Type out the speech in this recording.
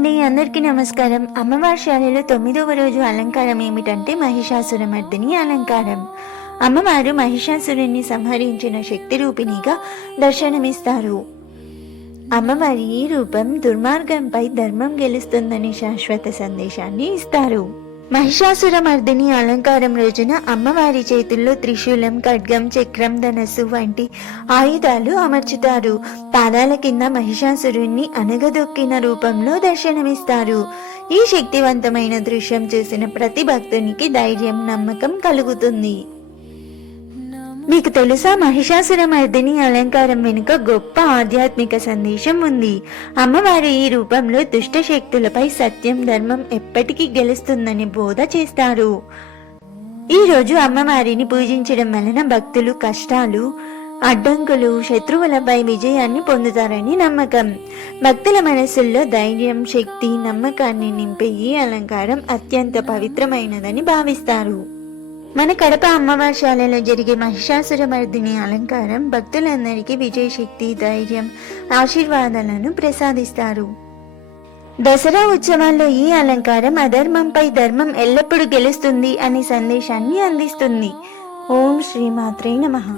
అండి, అందరికీ నమస్కారం. అమ్మవారి శాలలో 9వ రోజు అలంకారం ఏమిటంటే మహిషాసురమర్దిని అలంకారం. అమ్మవారు మహిషాసురుణ్ణి సంహరించిన శక్తి రూపిణిగా దర్శనమిస్తారు. అమ్మవారి ఈ రూపం దుర్మార్గంపై ధర్మం గెలుస్తుందని శాశ్వత సందేశాన్ని ఇస్తారు. మహిషాసురమర్దిని అలంకారం రోజున అమ్మవారి చేతుల్లో త్రిశూలం, ఖడ్గం, చక్రం, ధనస్సు వంటి ఆయుధాలు అమర్చుతారు. పాదాల కింద మహిషాసురుణ్ణి అనగదొక్కిన రూపంలో దర్శనమిస్తారు. ఈ శక్తివంతమైన దృశ్యం చూసిన ప్రతి భక్తునికి ధైర్యం, నమ్మకం కలుగుతుంది. మీకు తెలుసా, మహిషాసురమర్దిని అలంకారం వెనుక గొప్ప ఆధ్యాత్మిక సందేశం ఉంది. అమ్మవారు ఈ రూపంలో దుష్ట శక్తులపై సత్యం, ధర్మం ఎప్పటికీ గెలుస్తుందని బోధ చేస్తారు. ఈ రోజు అమ్మవారిని పూజించడం వలన భక్తులు కష్టాలు, అడ్డంకులు, శత్రువులపై విజయాన్ని పొందుతారని నమ్మకం. భక్తుల మనసుల్లో ధైర్యం, శక్తి, నమ్మకాన్ని నింపే ఈ అలంకారం అత్యంత పవిత్రమైనదని భావిస్తారు. మన కడప అమ్మవారి శాలలో జరిగే మహిషాసురమర్దిని అలంకారం భక్తులందరికీ విజయశక్తి, ధైర్యం, ఆశీర్వాదాలను ప్రసాదిస్తారు. దసరా ఉత్సవాల్లో ఈ అలంకారం అధర్మంపై ధర్మం ఎల్లప్పుడూ గెలుస్తుంది అనే సందేశాన్ని అందిస్తుంది. ఓం శ్రీమాత్రే నమః.